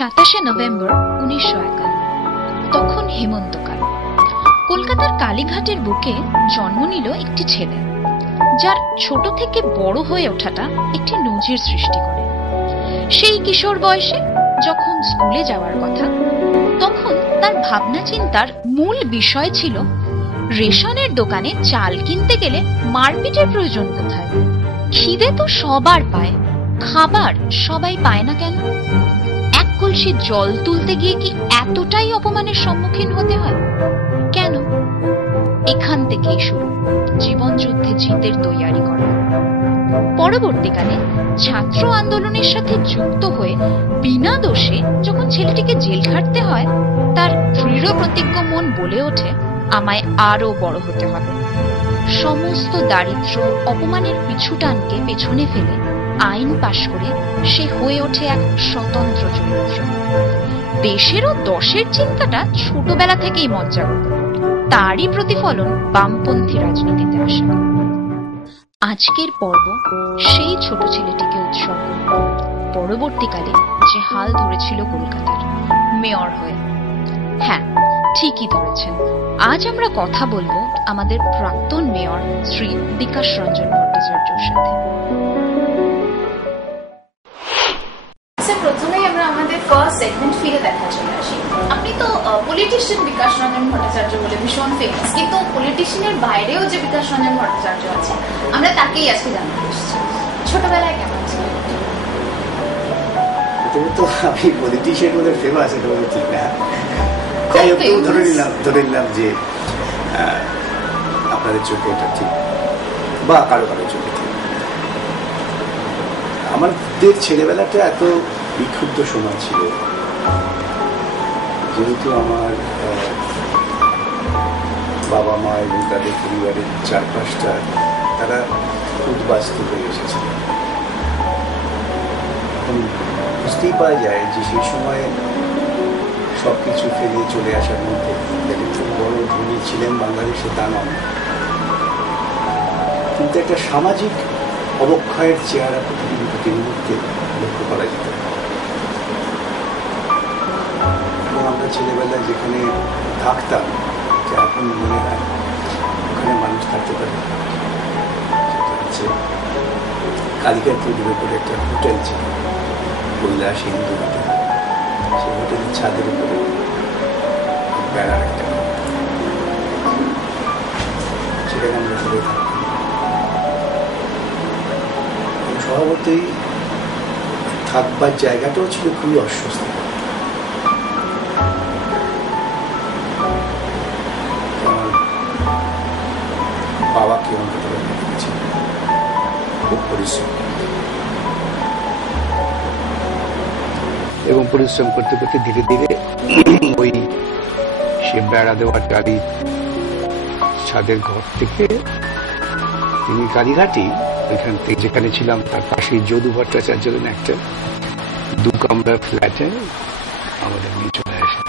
27 November 1951। তখন হেমন্তকাল। কলকাতার কালীঘাটের বুকে জন্ম নিল একটি ছেলে, যার ছোট থেকে বড় হয়ে ওঠাটা একটি নজির সৃষ্টি করে। সেই কিশোর বয়সে যখন স্কুলে যাওয়ার কথা, তখন তার ভাবনা চিন্তার মূল বিষয় ছিল রেশনের দোকানে চাল কিনতে গেলে মারপিটের প্রয়োজন কোথায়? খিদে তো সবার পায়, খাবার সবাই পায় না কেন? এক কলসি জল তুলতে গিয়ে কি এতটাই অপমানের সম্মুখীন হতে হয় কেন? এখান থেকেই শুরু জীবন যুদ্ধে জিতের তৈয়ারি করা। পরবর্তীকালে ছাত্র আন্দোলনের সাথে যুক্ত হয়ে বিনা দোষে যখন ছেলেটিকে জেল খাটতে হয়, তার দৃঢ় প্রতিজ্ঞ মন বলে ওঠে, আমায় আরো বড় হতে হবে। সমস্ত দারিদ্র অপমানের পিছুটানকে পেছনে ফেলে আইন পাশ করে সে হয়ে ওঠে এক স্বতন্ত্র চরিত্র। দেশেরও দশের চিন্তাটা ছোটবেলা থেকেই মজ্জাগত। তারই প্রতিফলন বামপন্থী রাজনীতিতে আসে। আজকের পর্ব সেই ছোট ছেলেটিকে উৎসর্গ, পরবর্তীকালে যে হাল ধরেছিল কলকাতার মেয়র হয়ে। হ্যাঁ, ঠিকই ধরেছেন, আজ আমরা কথা বলবো আমাদের প্রাক্তন মেয়র শ্রী বিকাশ রঞ্জন ভট্টাচার্যের সাথে। প্রথমেই আমরা আমাদের ফার্স্ট সেগমেন্ট ফিরে দেখা চলে আসি। আপনি তো পলিটিশিয়ান বিকাশ রঞ্জন ভট্টাচার্য বলে ভীষণ ফেমাস, কিন্তু পলিটিশিয়ানের বাইরেও যে বিকাশ রঞ্জন ভট্টাচার্য আছে, আমরা তাকেই আজকে জানতে এসেছি। ছোটবেলায় কেমন ছিল? তো আমি পলিটিশিয়ান বলে ফেমাস, এটা বলে ঠিক না। যাই হোক, ধরে নিলাম যে আপনাদের চোখে এটা ঠিক, বা কারো কারো চোখে ঠিক। আমাদের ছেলেবেলাটা এত বিক্ষুব্ধ সময় ছিল, যেহেতু আমার বাবা মা এবং তাদের পরিবারের চারপাশটা তারা উদ্বাস্তু হয়ে এসেছিল। এখন বুঝতেই পারা যায় যে সেই সময় সব কিছু ফেলে চলে আসার মধ্যে খুব বড় ধনী ছিলেন বাংলাদেশে তা নয়, কিন্তু একটা সামাজিক অবক্ষয়ের চেহারা প্রতি মুহূর্তে লক্ষ্য করা যেত। এবং আমরা ছেলেবেলায় যেখানে থাকতাম, যা এখন মনে হয় ওখানে মানুষ থাকতে পারে, সেটা হচ্ছে কালীঘাট রোডের উপরে একটা হোটেল ছিল, কৈলাস হিন্দু হোটেল। সেই হোটেলের ছাদের উপরে বেড়ার একটা, সেখানে আমরা সবাই থাকতাম। স্বভাবতই থাকবার জায়গাটাও ছিল খুবই অস্বস্তি। আমার বাবাকে অন্তত দেখেছি খুব পরিশ্রম, এবং পরিশ্রম করতে করতে ধীরে ধীরে ওই সে বেড়া দেওয়ার গাড়ি ছাদের ঘর থেকে তিনি কালীঘাটি ওইখান থেকে যেখানে ছিলাম তার পাশে যদু ভট্টাচার্যের একটা 2 কামরার ফ্ল্যাটে আমাদের নিয়ে চলে আসে।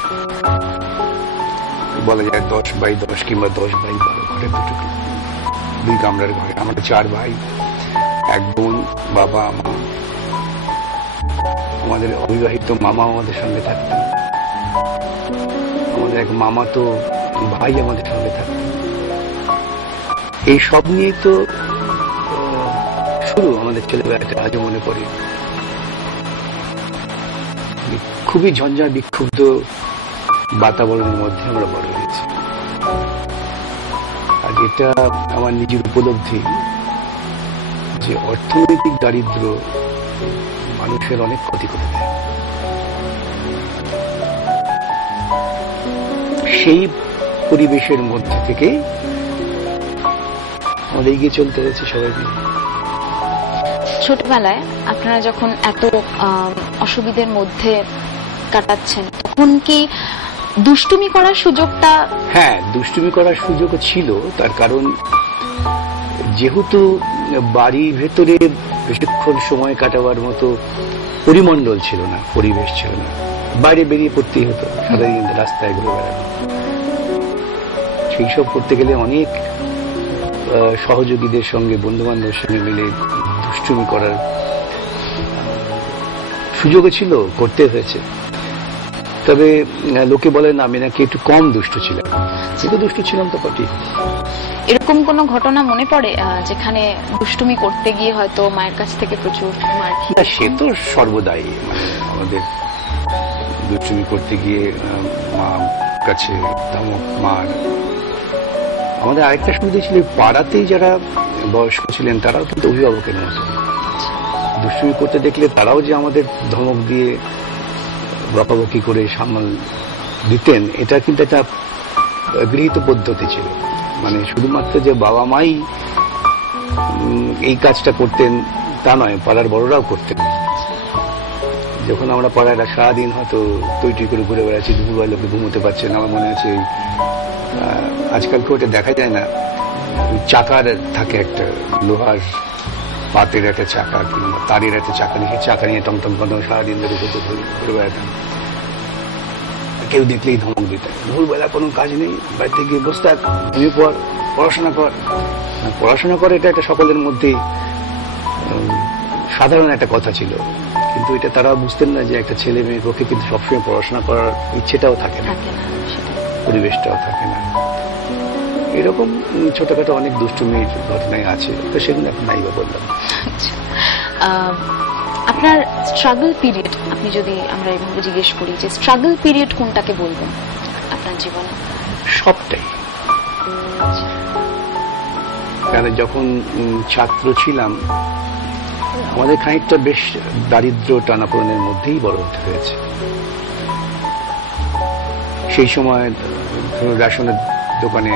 বলা যায় 10x10 কিংবা 10x12 ঘরে, 2 কামরার ঘরে। আমাদের 4 ভাই, 1 বোন, বাবা মা, আমাদের অবিবাহিত মামা আমাদের সঙ্গে থাকতেন, আমাদের এক মামা তো ভাই আমাদের সঙ্গে থাকতেন। এই সব নিয়ে তো শুরু আমাদের ছেলেবেলাটা। আজও মনে পড়ে খুবই ঝঞ্ঝা বিক্ষুব্ধ বাতাবরণের মধ্যে আমরা বড় হয়েছি। আর এটা আমার নিজের উপলব্ধি যে অর্থনৈতিক দারিদ্র্য মানুষের অনেক ক্ষতি করে দেয়। সেই পরিবেশের মধ্যে থেকে আমাদের এগিয়ে চলতে হয়েছে সবাই মিলে। ছোটবেলায় আপনারা যখন এত অসুবিধার মধ্যে কাটাচ্ছেন, তখন কি দুষ্টুমি করার সুযোগটা? হ্যাঁ, দুষ্টুমি করার সুযোগও ছিল। তার কারণ যেহেতু বাড়ির ভেতরে বেশিক্ষণ সময় কাটাবার মতো পরিমণ্ডল ছিল না, পরিবেশ ছিল না, বাইরে বেরিয়ে পড়তেই হতো, সারাদিন রাস্তায় ঘুরে বেড়ানো। সেই সব করতে গেলে অনেক সহযোগীদের সঙ্গে, বন্ধু বান্ধবের সঙ্গে মিলে দুষ্টুমি করার সুযোগও ছিল, করতে হয়েছে। তবে লোকে বলেন আমি নাকি একটু কম দুষ্ট ছিলাম, কিন্তু দুষ্ট ছিলাম তো বটেই। এরকম কোনো ঘটনা মনে পড়ে যেখানে দুষ্টুমি করতে গিয়ে হয়তো মায়ের কাছ থেকে প্রচুর মার খেয়ে? সে তো সর্বদাই, মানে আমাদের দুষ্টুমি করতে গিয়ে মা কাছে ধমক, মার। আমাদের আরেকটা সুবিধা ছিল, পাড়াতেই যারা বয়স্ক ছিলেন তারাও কিন্তু অভিভাবকের মতো। দুষ্টুমি করতে দেখলে তারাও যে আমাদের ধমক দিয়ে বকাবকি করে সামাল দিতেন, এটা কিন্তু একটা গৃহীত পদ্ধতি ছিল। মানে শুধুমাত্র যে বাবা মাই এই কাজটা করতেন তা নয়, পাড়ার বড়রাও করতেন। যখন আমরা পাড়ায় সারাদিন হয়তো তৈরি করে ঘুরে বেড়াচ্ছি, দুপুরবেলা লোকে ঘুমোতে পারছেন, আমার মনে আছে আজকাল কেউ এটা দেখা যায় না, চাকার থাকে একটা লোহার পাতের একটা চাকা কিংবা তারের একটা চাকা নিয়ে, চাকা নিয়ে টমটম করতাম, সারাদিন ধরে ঘুরে বেড়াতাম। কেউ দেখলেই ধমক দিতেন, ভোরবেলা কোনো কাজ নেই, বাড়িতে গিয়ে বসে থাক, ঘুমিয়ে পড়, পড়াশোনা কর। পড়াশোনা করে এটা একটা সকলের মধ্যেই সাধারণ একটা কথা ছিল, কিন্তু এটা তারা বুঝতেন না যে একটা ছেলে মেয়ের পক্ষে কিন্তু সবসময় পড়াশোনা করার ইচ্ছেটাও থাকে না, পরিবেশটাও থাকে না। এরকম ছোটখাটো অনেক দুষ্টুমির ঘটনাই আছে, তো সেগুলো এখন নাই বা বললাম। আপনার স্ট্রাগল পিরিয়ড, আপনি যদি আমরা এভাবে জিজ্ঞেস করি যে স্ট্রাগল পিরিয়ড কোনটাকে বলবেন আপনার জীবনে? সবটাই। কারণ যখন ছাত্র ছিলাম আমাদের খানিকটা বেশ দারিদ্র টানাপোড়েনের মধ্যেই বড় হতে হয়েছে। সেই সময় রেশনের দোকানে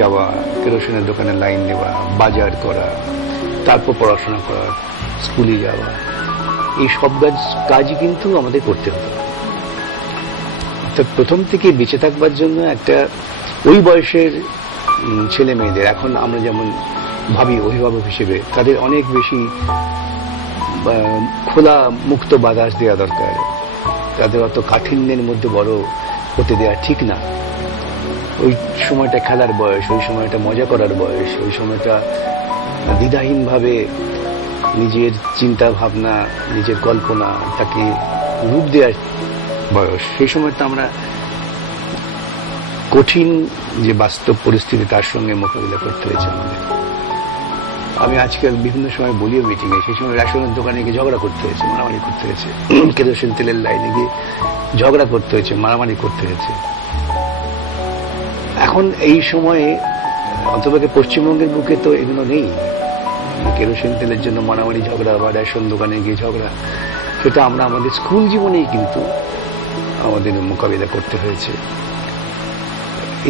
যাওয়া, কেরোসিনের দোকানে লাইন নেওয়া, বাজার করা, তারপর পড়াশোনা করা, স্কুলে যাওয়া, এই সব কাজই কিন্তু আমাদের করতে হতো। প্রথম থেকে বেঁচে থাকবার জন্য একটা ওই বয়সের ছেলে মেয়েদের, এখন আমরা যেমন ভাবি অভিভাবক হিসেবে, তাদের অনেক বেশি খোলা মুক্ত বাতাস দেওয়া দরকার, তাদের অত কাঠিন্যের মধ্যে বড় হতে দেওয়া ঠিক না। ওই সময়টা খেলার বয়স, ওই সময়টা মজা করার বয়স, ওই সময়টা দ্বিধাহীনভাবে নিজের চিন্তা ভাবনা, নিজের কল্পনা তাকে রূপ দেওয়ার বয়স। সেই সময়টা আমরা কঠিন যে বাস্তব পরিস্থিতি তার সঙ্গে মোকাবিলা করতে হয়েছে আমাদের। আমি আজকাল বিভিন্ন সময় বলিও মিটিংয়ে, সেই সময় রেশনের দোকানে গিয়ে ঝগড়া করতে হয়েছে, মারামারি করতে হয়েছে, কেরোসিন তেলের লাইনে গিয়ে ঝগড়া করতে হয়েছে, মারামারি করতে হয়েছে। এখন এই সময়ে অন্তত পশ্চিমবঙ্গের বুকে তো এগুলো নেই, কেরোসিন তেলের জন্য মারামারি ঝগড়া বা রেশন দোকানে গিয়ে ঝগড়া, সেটা আমরা আমাদের স্কুল জীবনেই কিন্তু আমাদের মোকাবিলা করতে হয়েছে।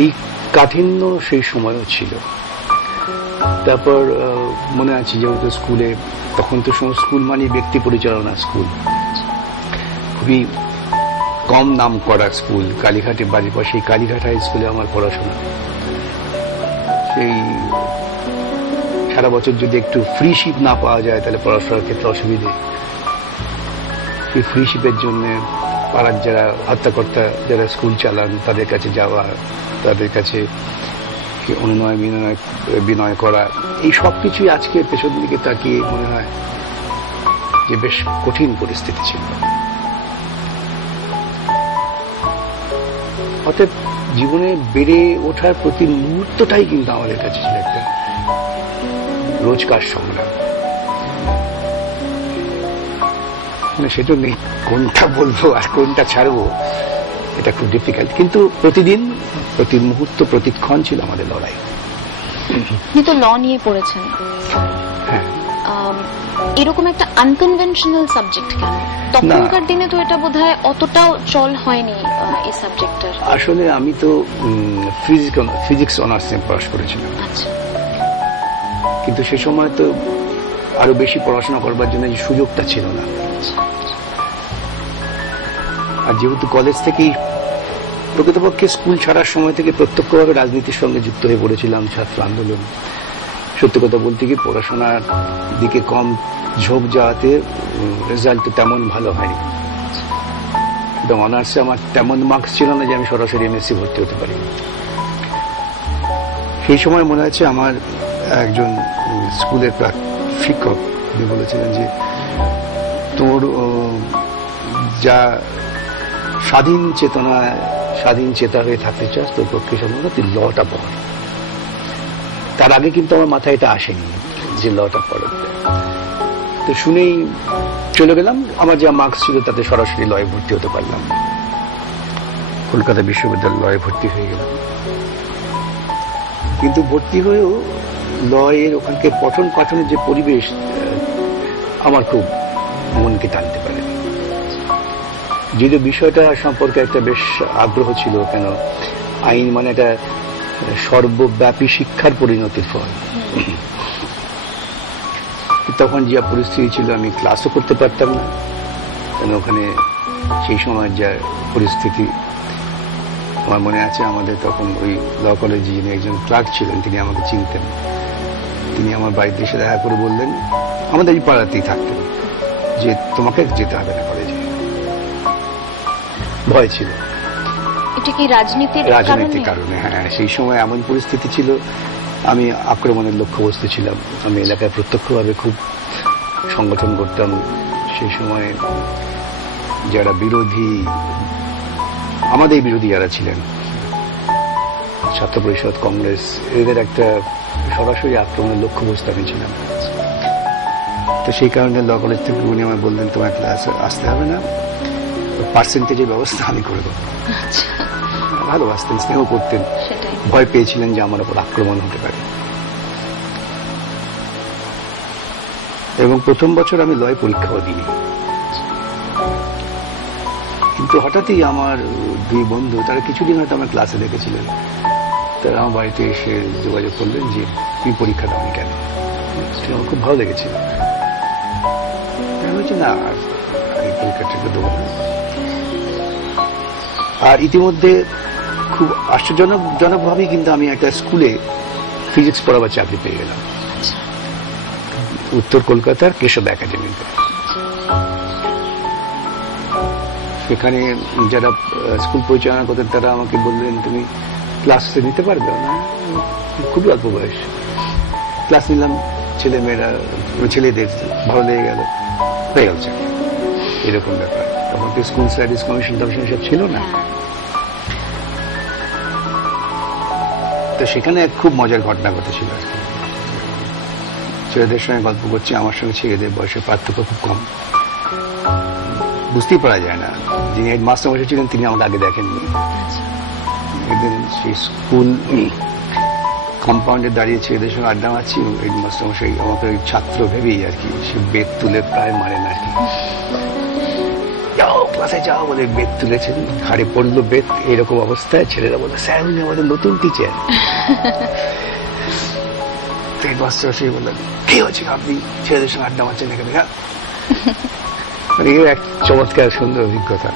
এই কাঠিন্য সেই সময়ও ছিল। তারপর মনে আছে যেহেতু স্কুলে, তখন তো স্কুল মানে ব্যক্তি পরিচালনা স্কুল, খুবই কম নাম করা স্কুল, কালীঘাটে বাড়ির পাশে কালীঘাট হাই স্কুলে আমার পড়াশোনা। সেই সারা বছর যদি একটু ফ্রি শিপ না পাওয়া যায় তাহলে পড়াশোনার ক্ষেত্রে অসুবিধে। এই ফ্রি শিপের জন্য পাড়ার যারা হত্যাকর্তা, যারা স্কুল চালান, তাদের কাছে যাওয়া, তাদের কাছে অনুনয় বিনয় করা, এই সব কিছুই আজকে পেছন দিকে তাকিয়ে মনে হয় যে বেশ কঠিন পরিস্থিতি ছিল। অতএব জীবনে বেড়ে ওঠার প্রতি মুহূর্তটাই কিন্তু আমাদের কাছে ছিল একটা রোজকার সংগ্রাম। মানে সেটা নেই কোনটা বলবো আর কোনটা ছাড়বো, এটা খুব ডিফিকাল্ট, কিন্তু প্রতিদিন, প্রতি মুহূর্ত, প্রতিক্ষণ ছিল আমাদের লড়াই। আপনি তো ল নিয়ে পড়েছেন, হ্যাঁ, এরকম একটা আনকনভেনশনাল সাবজেক্ট কেন? তখনকার দিনে তো এটা বোধহয় অতটাও চল হয়নি এই সাবজেক্টটার। আসলে আমি তো ফিজিক্স অনার্স নিয়ে পাশ করেছিলাম। আচ্ছা। কিন্তু সে সময় তো আরো বেশি পড়াশোনা করবার জন্য যে সুযোগটা ছিল না। আর যেহেতু কলেজ থেকেই প্রকৃতপক্ষে স্কুল ছাড়ার সময় থেকে প্রত্যক্ষভাবে রাজনীতির সঙ্গে যুক্ত হয়ে পড়েছিলাম, ছাত্র আন্দোলন। সত্যি কথা বলতে কি পড়াশোনার দিকে কম ঝোঁক যাওয়াতে রেজাল্ট তেমন ভালো হয়নি, এবং অনার্সে আমার তেমন মার্কস ছিল না যে আমি সরাসরি এমএসসি ভর্তি হতে পারি। সেই সময় মনে আছে আমার একজন স্কুলের শিক্ষক বলেছিলেন যে তোর যা স্বাধীন চেতনায় স্বাধীন চেতা হয়ে থাকতে চাস তোর পক্ষে সম্ভব তুই লটা পড়। তার আগে কিন্তু আমার মাথায় এটা আসেনি যে লটা পড়ে। তো শুনেই চলে গেলাম, আমার যা মার্কস ছিল তাতে সরাসরি লয়ে ভর্তি হতে পারলাম, কলকাতা বিশ্ববিদ্যালয় লয়ে ভর্তি হয়ে গেলাম। কিন্তু ভর্তি হয়েও লয়ের ওখানকে পঠন পাঠনের যে পরিবেশ আমার খুব মনকে টানতে পারে। যদিও বিষয়টা সম্পর্কে একটা বেশ আগ্রহ ছিল, কেন আইন মানে একটা সর্বব্যাপী শিক্ষার পরিণতির ফল। তখন যা পরিস্থিতি ছিল আমি ক্লাসও করতে পারতাম না, কেন ওখানে সেই সময় যা পরিস্থিতি। আমার মনে আছে আমাদের তখন ওই ল কলেজে যিনি একজন ক্লার্ক ছিলেন তিনি আমাকে চিনতেন। তিনি আমার বাড়িতে এসে দেখা করে বললেন, আমাদের এই পাড়াতেই থাকতেন, যে তোমাকে যেতে হবে না কলেজে। ভয় ছিল, এটা কি রাজনীতির কারণে? হ্যাঁ, সেই সময় এমন পরিস্থিতি ছিল, আমি আক্রমণের লক্ষ্যবস্তু ছিলাম। আমি এলাকায় প্রত্যক্ষভাবে খুব সংগঠন করতাম। সেই সময় যারা বিরোধী, আমাদের বিরোধী যারা ছিলেন, ছাত্র পরিষদ, কংগ্রেস, এদের একটা সরাসরি আক্রমণের লক্ষ্যবস্তু আমি ছিলাম। তো সেই কারণে ল কলেজ থেকে উনি আমায় বললেন তোমার ক্লাসে আসতে হবে না, পার্সেন্টেজের ব্যবস্থা আমি করে দেবো। ভালোবাসতেন, স্নেহ করতেন, ভয় পেয়েছিলেন যে আমার উপর আক্রমণ হতে পারে। এবং প্রথম বছর আমি লয় পরীক্ষাও দিই। কিন্তু হঠাৎই আমার দুই বন্ধু, তারা কিছুদিন হয়তো আমার ক্লাসে দেখেছিলেন, তারা আমার বাড়িতে এসে যোগাযোগ করলেন যে তুমি পরীক্ষা দাওনি কেন? আমার খুব ভালো লেগেছিল। আমি বলছি না, এই পরীক্ষাটাকে দেবো না। আর ইতিমধ্যে খুব আশ্চর্যজনকভাবেই কিন্তু আমি একটা স্কুলে ফিজিক্স পড়াবার চাকরি পেয়ে গেলাম, উত্তর কলকাতার কেশব একাডেমিতে। সেখানে যারা স্কুল পরিচালনা করতেন তারা আমাকে বললেন, তুমি ক্লাসে নিতে পারবে না? খুবই অল্প বয়স। ক্লাস নিলাম, ছেলেদের ভালো লেগে গেল, হয়ে গেল চাকরি। এরকম ব্যাপার। তখন তো স্কুল স্টাডিজ কমিশন সব ছিল না। তো সেখানে খুব মজার ঘটনা ঘটেছিল। ছেলেদের সঙ্গে গল্প করছি, আমার সঙ্গে ছেলেদের বয়সের পার্থক্য খুব কম, বুঝতেই পারা যায় না। যিনি হেডমাস্টার বসে ছিলেন তিনি আমাকে আগে দেখেননি। একদিন সেই স্কুল কম্পাউন্ডে দাঁড়িয়ে ছেলেদের সঙ্গে আড্ডা মারছি, হেডমাস্টার মশাই আমাকে ওই ছাত্র ভেবেই আর কি, সে বেত তুলে প্রায় মারেন আর কি। যাও ক্লাসে যাও বলে বেত তুলেছেন, ঘাড়ে পড়লো বেত। এরকম অবস্থায় ছেলেরা বলে, স্যার উনি আমাদের নতুন টিচার। হেডমাস্টার মশাই বললেন, কি হচ্ছে আপনি ছেলেদের সঙ্গে আড্ডা মারছেন এখানে? মানে এক চমৎকার সুন্দর অভিজ্ঞতা।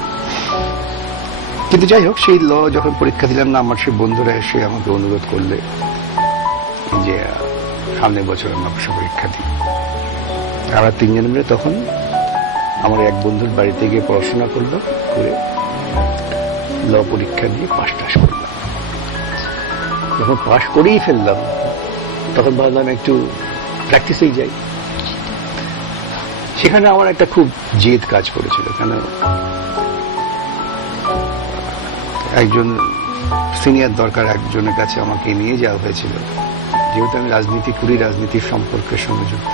কিন্তু যাই হোক, সেই ল যখন পরীক্ষা দিলাম না, আমার সেই বন্ধুরা এসে আমাকে অনুরোধ করলে যে সামনের বছর আমরা পরীক্ষা দিই। আমরা তিনজন মিলে তখন আমার এক বন্ধুর বাড়িতে গিয়ে পড়াশোনা করলাম, করে ল পরীক্ষা দিয়ে পাস টাস করলাম। যখন পাস করেই ফেললাম তখন ভাবলাম একটু প্র্যাকটিসেই যাই। সেখানে আমার একটা খুব জেদ কাজ করেছিল, কেন একজন সিনিয়র দরকার, একজনের কাছে আমাকে নিয়ে যাওয়া হয়েছিল। যেহেতু আমি রাজনীতি করি, রাজনীতির সম্পর্কের সঙ্গে যুক্ত,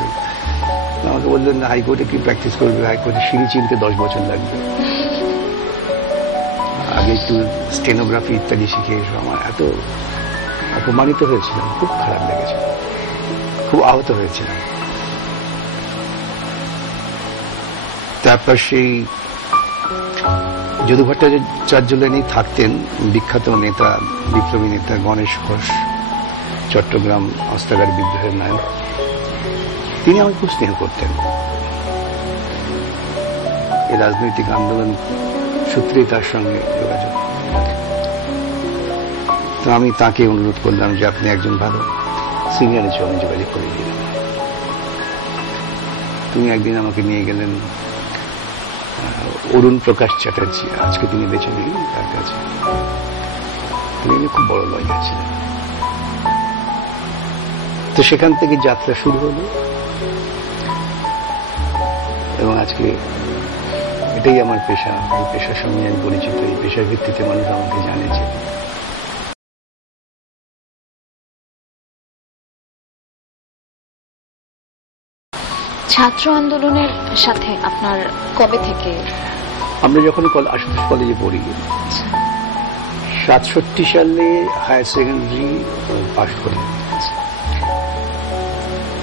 আমাকে বললেন না হাইকোর্টে কি প্র্যাকটিস করবে, হাইকোর্টে সিঁড়ি চিনতে 10 বছর লাগবে, আগে একটু স্টেনোগ্রাফি ইত্যাদি শিখে এসো। আমার এত অপমানিত হয়েছিলাম, খুব খারাপ লেগেছিল, খুব আহত হয়েছিলাম। তারপর সেই যদু ভট্টাচার্য লেনেই থাকতেন বিখ্যাত নেতা, বিপ্লবী নেতা গণেশ ঘোষ, চট্টগ্রাম অস্ত্রাগার বিদ্রোহের নায়ক। তিনি আমাকে খুব স্নেহ করতেন। এই রাজনৈতিক আন্দোলন সূত্রেই তার সঙ্গে যোগাযোগ। তো আমি তাকে অনুরোধ করলাম যে আপনি একজন ভালো সিনিয়রের সঙ্গে যোগাযোগ করে দিলেন। তিনি একদিন আমাকে নিয়ে গেলেন অরুণ প্রকাশ চ্যাটার্জি, আজকে তিনি বেঁচে নেই, তার কাছে। তিনি খুব বড় লয়ার ছিলেন। তো সেখান থেকে যাত্রা শুরু হলো এবং আজকে এটাই আমার পেশা, এই পেশার সঙ্গে আমি পরিচিত, এই পেশার ভিত্তিতে মানুষ আমাকে জানেছে। ছাত্র আন্দোলনের সাথে আপনার কবে থেকে? আমরা যখন আশুতোষ কলেজে পড়ি 67 সালে হায়ার সেকেন্ডারি পাশ করি,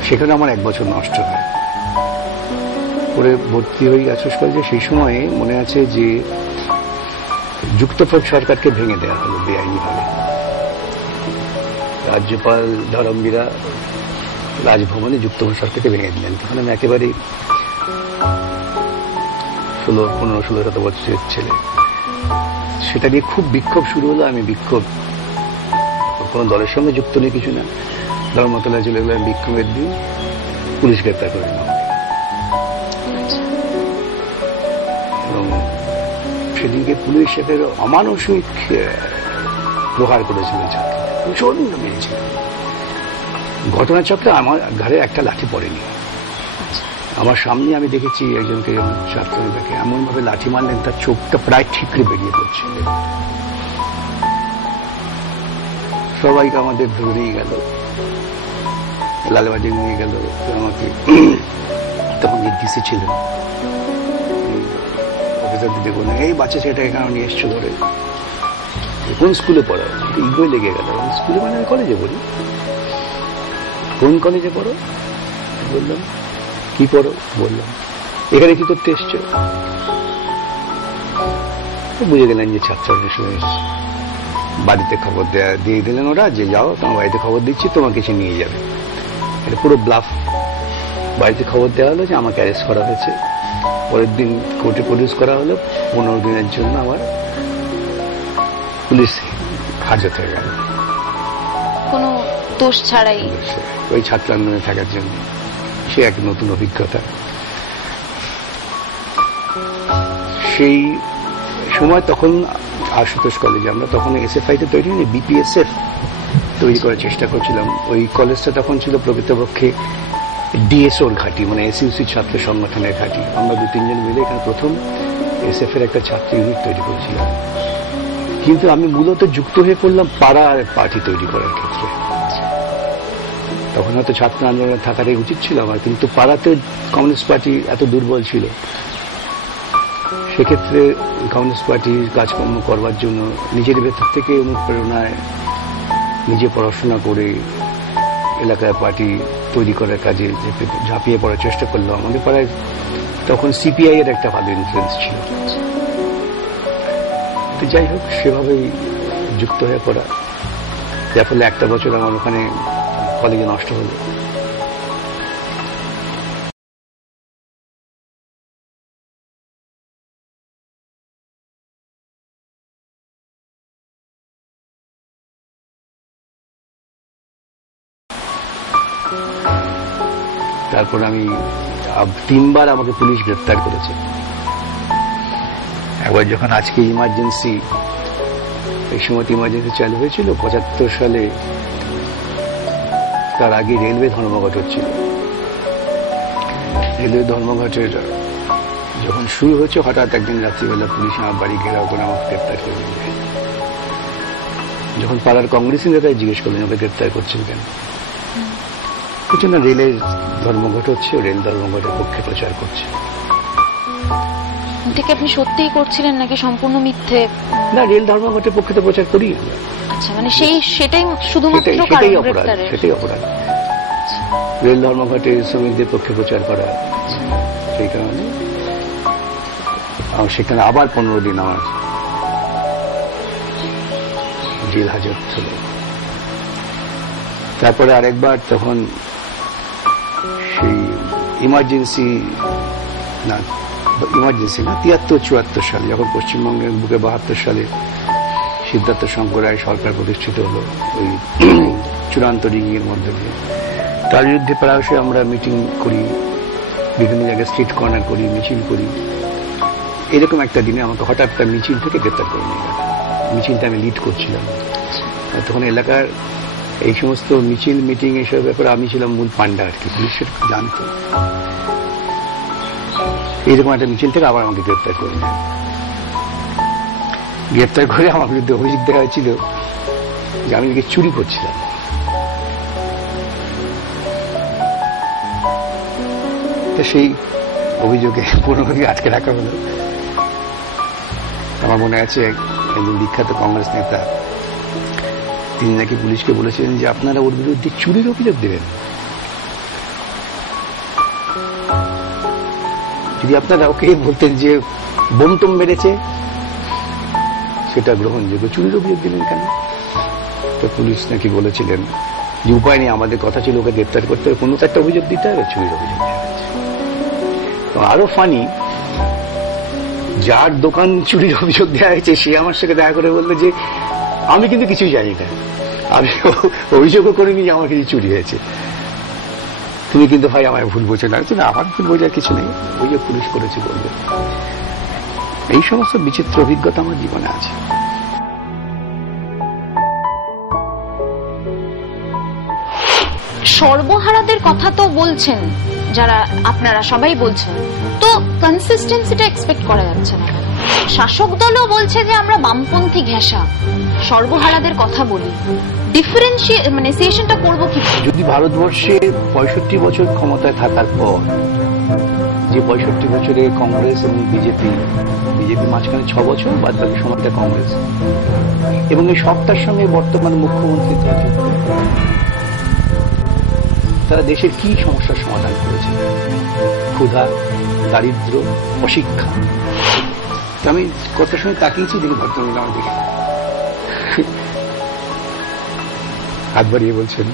সেখানে আমার 1 বছর নষ্ট হয়। পরে ভর্তি হয়ে আশুতোষ কলেজে সেই সময়ে মনে আছে যে যুক্তফ্রন্ট সরকারকে ভেঙে দেওয়া হলো বেআইনিভাবে। রাজ্যপাল ধরমবীরা রাজভবনে যুক্তফ্রন্ট সরকারকে ভেঙে দিলেন। তখন আমি একেবারে 15-16 বছরের ছেলে। সেটা নিয়ে খুব বিক্ষোভ শুরু হলো। আমি বিক্ষোভ কোনো দলের সঙ্গে যুক্ত নেই, কিছু না, ধর্মতলায় চলে গেলাম বিক্ষোভের দিন, পুলিশ গ্রেপ্তার করে নিল। এবং সেদিনকে পুলিশ এদের অমানসিক প্রহার করেছিল, ছাত্র প্রচন্ড মেরেছিল। ঘটনাচক্রে আমার ঘাড়ে একটা লাঠি পড়েনি। আমার সামনে আমি দেখেছি একজনকে ছাত্রটাকে এমনভাবে লাঠি মারলেন তার চোখটা প্রায় ঠিকরে বেরিয়ে পড়ছিল। সবাইকে আমাদের ধরে নিয়ে গেল, লালবাজার নিয়ে গেল। আমাকে তখন ডিসি ছিলেন, অফিসারদের দেখুন এই বাচ্চা ছেলেটাকে কেন নিয়ে এসছো ধরে, কোন স্কুলে পড়ো? ইগোয় লেগে গেল। স্কুলে মানে আমি কলেজে পড়ি। কোন কলেজে পড়ো? বললাম। কি পড়ো? বললাম। এখানে কি করতে এসছো? বুঝে গেলেন যে ছাত্র এসেছে। বাড়িতে খবর দিয়ে দিলেন ওরা যে যাও, তোমার বাড়িতে খবর দিচ্ছি, তোমাকে কিছু নিয়ে যাবে। এটা পুরো ব্লাফ। বাড়িতে খবর দেওয়া হলো যে আমাকে অ্যারেস্ট করা হয়েছে। পরের দিন কোর্টে প্রডিউস করা হলো। 15 দিনের জন্য আমার পুলিশ হাজত হয়ে গেল, কোনো দোষ ছাড়াই, ওই ছাত্র আন্দোলনে থাকার জন্য। সে এক নতুন অভিজ্ঞতা। সেই সময় তখন আশুতোষ কলেজে আমরা তখন এসএফআইতে তৈরি হয়নি, বিপিএসএফ তৈরি করার চেষ্টা করছিলাম। ওই কলেজটা তখন ছিল প্রকৃতপক্ষে ডিএসওর ঘাঁটি, মানে এসইউসি ছাত্র সংগঠনের ঘাঁটি। আমরা 2-3 জন মিলে এখানে প্রথম এসএফ এর একটা ছাত্র ইউনিট তৈরি করেছিলাম। কিন্তু আমি মূলত যুক্ত হয়ে পড়লাম পাড়ার পার্টি তৈরি করার ক্ষেত্রে। তখন হয়তো ছাত্র আন্দোলনে থাকাটাই উচিত ছিল আমার, কিন্তু পাড়াতে কমিউনিস্ট পার্টি এত দুর্বল ছিল। সেক্ষেত্রে কমিউনিস্ট পার্টির কাজকর্ম করবার জন্য নিজের ভেতর থেকে অনুপ্রেরণায় নিজে পড়াশোনা করে এলাকায় পার্টি তৈরি করার কাজে ঝাঁপিয়ে পড়ার চেষ্টা করলাম। আমাদের পাড়ায় তখন সিপিআই এর একটা ভালো ইনফ্লুয়েন্স ছিল। তো যাই হোক, সেভাবেই যুক্ত হয়ে পড়া, যার ফলে 1টা বছর আমার ওখানে কলেজে নষ্ট হলো। তারপর আমি 3বার আমাকে পুলিশ গ্রেফতার করেছে। একবার যখন আজকে ইমার্জেন্সি, এই সময় ইমার্জেন্সি চালু হয়েছিল 75 সালে, তার আগে রেলওয়ে ধর্মঘট হচ্ছিল। রেলওয়ে ধর্মঘটের যখন শুরু হচ্ছে, হঠাৎ একদিন রাত্রিবেলা পুলিশ আমার বাড়ি ঘেরাও করে আমাকে গ্রেফতার করে নিয়ে যায়। যখন পাড়ার কংগ্রেসি নেতায় জিজ্ঞেস করলেন ওকে গ্রেফতার করছেন কেন, কিছু না, রেলের ধর্মঘট হচ্ছে, রেল ধর্মঘটের পক্ষে প্রচার করছে। এটা কি আপনি সত্যিই করছিলেন নাকি সম্পূর্ণ মিথ্যে? না, রেল ধর্মঘটের পক্ষে তো প্রচার করি আমরা। আচ্ছা, মানে সেটাই শুধুমাত্র সেটাই অপরাধ, সেটাই অপরাধ। রেল ধর্মঘটে শ্রমিকদের পক্ষে প্রচার করা, সেই কারণে সেখানে আবার 15 দিন আমার জেল হাজত ছিল। তারপরে আরেকবার তখন সেই ইমার্জেন্সি না 73-74 সালে, যখন পশ্চিমবঙ্গের বুকে 72 সালে সিদ্ধার্থ শঙ্কর রায় সরকার প্রতিষ্ঠিত হলো, ওই চূড়ান্ত রিগিং এর মধ্যে দিয়ে, তার বিরুদ্ধে প্রায়শই আমরা মিটিং করি, বিভিন্ন জায়গায় স্ট্রিট কর্নার করি, মিছিল করি। এরকম একটা দিনে আমাকে হঠাৎ একটা মিছিল থেকে গ্রেপ্তার করে নিয়ে গেল। মিছিলটা আমি লিড করছিলাম। তখন এলাকার এই সমস্ত মিছিল, মিটিং, এইসব ব্যাপারে আমি ছিলাম মূল পান্ডা আর কি, পুলিশের জানতো। এইরকম একটা মিছিল থেকে আবার আমাকে গ্রেপ্তার করে নেন। গ্রেপ্তার করে আমার বিরুদ্ধে অভিযোগ দেওয়া হয়েছিল যে আমি নাকি চুরি করছিলাম। তো সেই অভিযোগে 15 দিন আটকে রাখা হলো। আমার মনে আছে একজন বিখ্যাত কংগ্রেস নেতা, তিনি নাকি পুলিশকে বলেছিলেন যে আপনারা ওর বিরুদ্ধে চুরির অভিযোগ দেবেন, যদি আপনারা ওকে বলতেন যে বোমটম মেরেছে সেটা গ্রহণযোগ্য, চুরির অভিযোগ দিলেন কেন? তো পুলিশ নাকি বলেছিলেন যে উপায় নেই, আমাদের কথা ছিল ওকে গ্রেপ্তার করতে হবে, কোনো একটা অভিযোগ দিতে হবে, চুরির অভিযোগ দেওয়া হয়েছে। তো আরো ফানি, যার দোকান চুরির অভিযোগ দেওয়া হয়েছে সে আমার সাথে দেখা করে বললো যে আমি কিন্তু কিছুই জানি না, আমি অভিযোগও করিনি যে আমার কিছু চুরি হয়েছে, তুমি কিন্তু ভাই আমায় ভুল বোঝো না। আমার ভুল বোঝার কিছু নেই, ওই যে পুলিশ করেছে বলবে। এই সমস্ত বিচিত্র অভিজ্ঞতা আমার জীবনে আছে। সর্বহারাদের কথা তো বলছেন, যারা আপনারা সবাই বলছেন, তো কনসিস্টেন্সিটা এক্সপেক্ট করা যাচ্ছে না। শাসক দলও বলছে যে আমরা বামপন্থী ঘেঁষা, সর্বহারাদের কথা বলি, ডিফারেন্সিয়েশনটা করবো কি? যদি ভারতবর্ষে 65 বছর ক্ষমতায় থাকার পর, যে 65 বছরে কংগ্রেস এবং বিজেপি মাঝখানে 6 বছর, বাদ বাকি সময়টা কংগ্রেস, এবং এই সবটার সঙ্গে বর্তমান মুখ্যমন্ত্রী তারা দেশের কি সমস্যার সমাধান করেছে? ক্ষুধা, দারিদ্র্য, অশিক্ষা। আমি কত সময় তাকিয়েছি, দেখি ভদ্রমহিলা আমার দিকে হাত বাড়িয়ে বলছেন